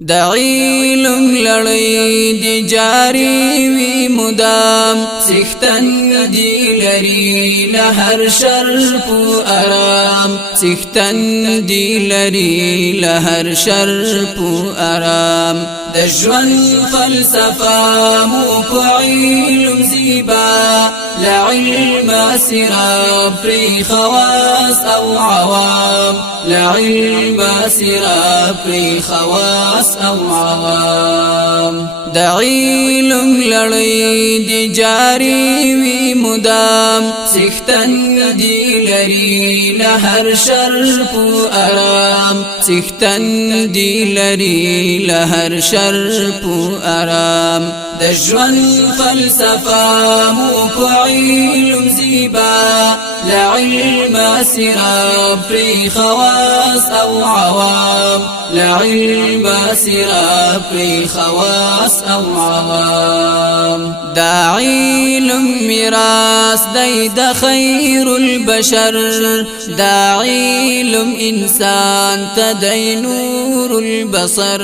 د علم لړۍ دی جاری وی مدام سختن دی لري له هر شر په آرام سختن دی لري له هر شر په آرام د ژوند فلسفه مو په علم زیبا لعلم سراب پری خواص او عوام لعلم سراب پری خواص او عوام د علم لړۍ دی جاری وی مدام سختن دی لري له هر شر په آرام سختن دی لري له هر شر په آرام د ژوند فلسفه مو په علم زیبا لعلم سراب پری خواص او عوام لعلم سراب پری خواص او عوام دا علم میراث دی د خیر البشر دا علم انسان تدی نور البصر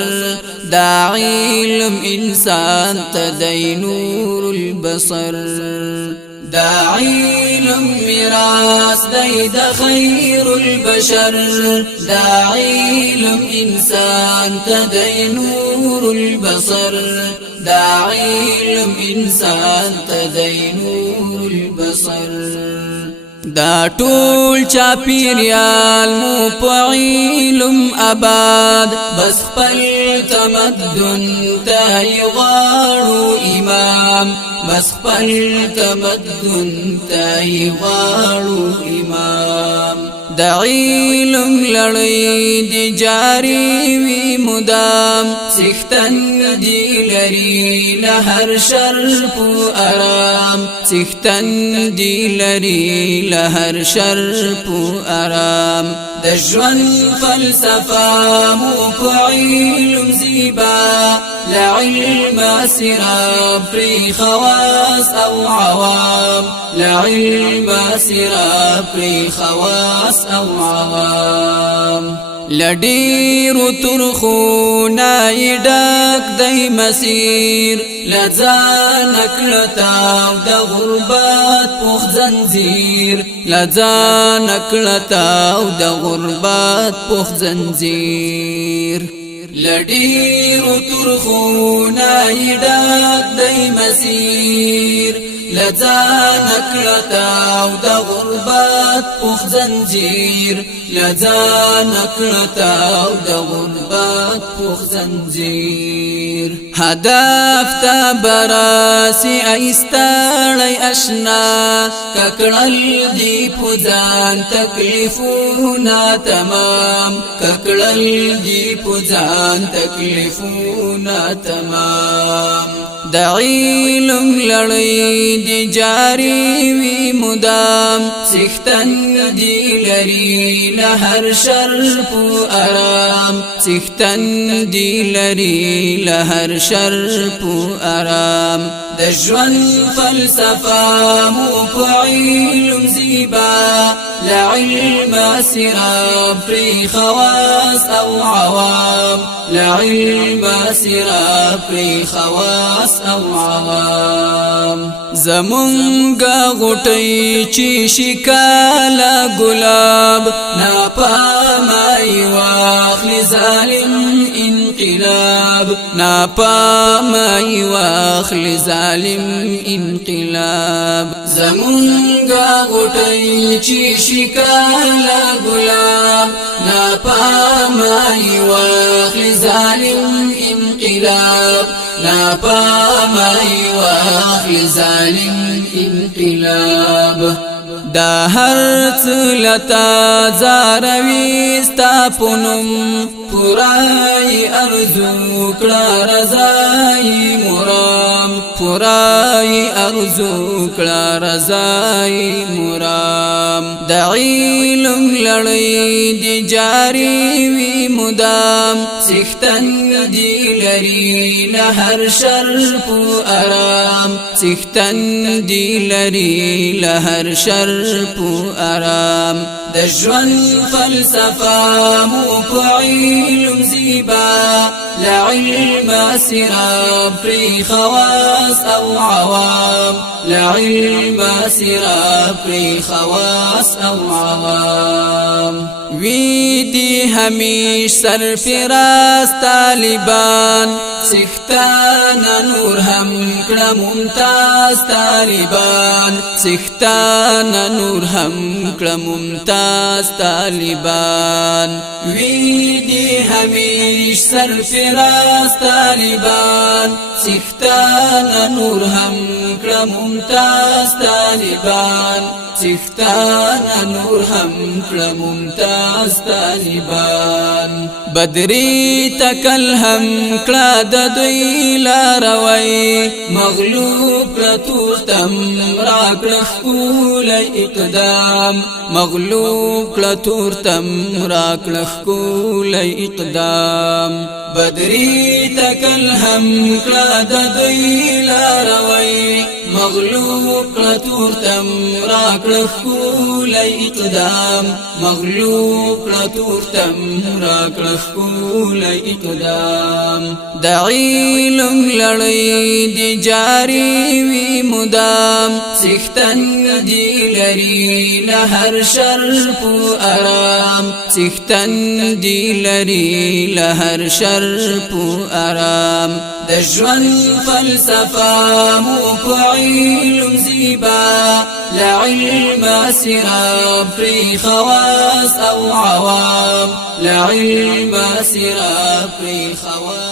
دا علم انسان تدی نور البصر دا علم میراث دی د خیر البشر دا علم انسان تدی نور البصر دا علم انسان تدی نور البصر دا ټول چاپیریال مو په علم آباد بس خپل تمدن ته غواړو امام بس خپل تمدن ته غواړو امام د علم لړۍ دی جاری وی مدام سختن دی لري له هر شر په آرام سختن دی لري له هر شر په آرام د ژوند فلسفه مو په علم زیبا لعلم سراب پری خواص او عوام لعلم سراب پری خواص او عوام لډیرو ترخونا ډک دی مسیر لځان کړتاو د غربت پوخ زنجیر لځان کړتاو د غربت پوخ زنجیر لډیرو ترخونا ډک دی مسیر لځان کړتاو د غربت پوخ زنجیر لځان کړتاو د غربت پوخ زنجیر هدف ته براسي ایستړی اشنا ککړل دی پوزان تکلیفونه تمام ککړل دی پوزان تکلیفونه تمام د علم لړۍ دی جاری وی مدام سختن دی لري له هر شر په آرام سختن دی لري له هر شر په آرام د ژوند فلسفه مو په علم زیبا لعلم سراب پری خواص او عوام لعلم سراب پری خواص او عوام زمونږه غټي چې شکاله ګلاب ناپامای واخلی ظالم انقلاب ناپامای واخلی ظالم انقلاب زمونږه غټي چې شکاله ګلاب ناپامای واخلی ظالم انقلاب ناپامای واخلی ظالم انقلاب دا هر څلتا زاروي ستا پونم پورای ارزو کړه رضای مرام پورای ارزو کړه رضای مرام د علم لړۍ دی جاری وی مدام سختن دی لري له هر شر په آرام سختن دی لري له هر شر په آرام د ژوند فلسفه مو په علم زیبا لعلم سراب پری خواص او عوام لعلم سراب پری خواص او عوام وی دی همیش سرفراز طالبان سختان نور هم کړه ممتاز طالبان سختان نور هم کړه ممتاز طالبان وی دی همیش سرفراز طالبان سختان نور هم کړه ممتاز طالبان سختان نور هم کړه ممتاز طالبان بدری تکل هم کړه د دوی لاروي مغلوب کړه تورتم را کړه ښکلی اقدام مغلوب کړه تورتم را کړه ښکلی اقدام بدری تکل هم کړه د دوی لاروي مغلوب کړه تورتم را کړه ښکلی اقدام مغلوب کړه تورتم را کړه ښکلی اقدام د علم لړۍ دی جاری وي مدام څښتن دی لري له هر شر په آرام څښتن دی لري له هر شر په آرام د ژوند فلسفه مو په علم زیبا لعلم سراب پری خواص او عوام لعلم سراب پری خواص